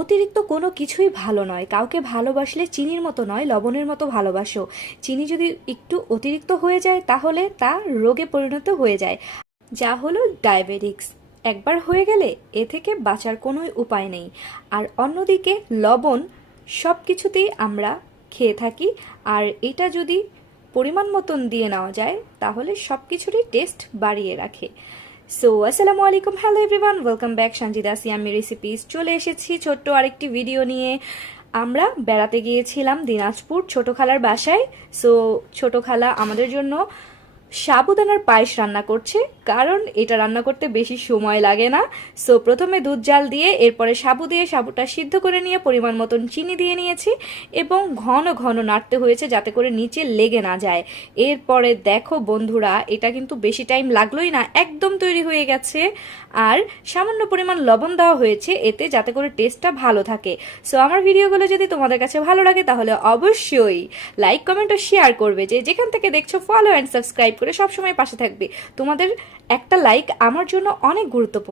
অতিরিক্ত কোনো কিছুই ভালো নয়। কাউকে ভালোবাসলে চিনির মতো নয়, লবণের মতো ভালোবাসো। চিনি যদি একটু অতিরিক্ত হয়ে যায় তাহলে তা রোগে পরিণত হয়ে যায়, যা হলো ডায়াবেটিক্স। একবার হয়ে গেলে এ থেকে বাঁচার কোনো উপায় নেই। আর অন্যদিকে লবণ সব কিছুতেই আমরা খেয়ে থাকি, আর এটা যদি পরিমাণ মতন দিয়ে নেওয়া যায় তাহলে সব কিছুরই টেস্ট বাড়িয়ে রাখে। সো আসসালামু আলাইকুম, hello everyone, welcome back Sanjida Siyami recipes. চলে এসেছি ছোট্ট আরেকটি ভিডিও নিয়ে। আমরা বেড়াতে গিয়েছিলাম দিনাজপুর ছোট খালার বাসায়। সো ছোট খালা আমাদের জন্য সাবুদানার পায়েস রান্না করছে, কারণ এটা রান্না করতে বেশি সময় লাগে না। সো প্রথমে দুধ জাল দিয়ে এরপরে সাবু দিয়ে সাবুটা সিদ্ধ করে নিয়ে পরিমাণ মতন চিনি দিয়ে নিয়েছি এবং ঘন ঘন নাড়তে হয়েছে যাতে করে নিচে লেগে না যায়। এরপরে দেখো বন্ধুরা, এটা কিন্তু বেশি টাইম লাগলোই না, একদম তৈরি হয়ে গেছে। আর সামান্য পরিমাণ লবণ দেওয়া হয়েছে এতে, যাতে করে টেস্টটা ভালো থাকে। সো আমার ভিডিওগুলো যদি তোমাদের কাছে ভালো লাগে তাহলে অবশ্যই লাইক, কমেন্ট ও শেয়ার করবে। যে যেখান থেকে দেখছো ফলো অ্যান্ড সাবস্ক্রাইব করে সবসময় পাশে থাকবে। তোমাদের একটা লাইক আমার জন্য অনেক গুরুত্বপূর্ণ।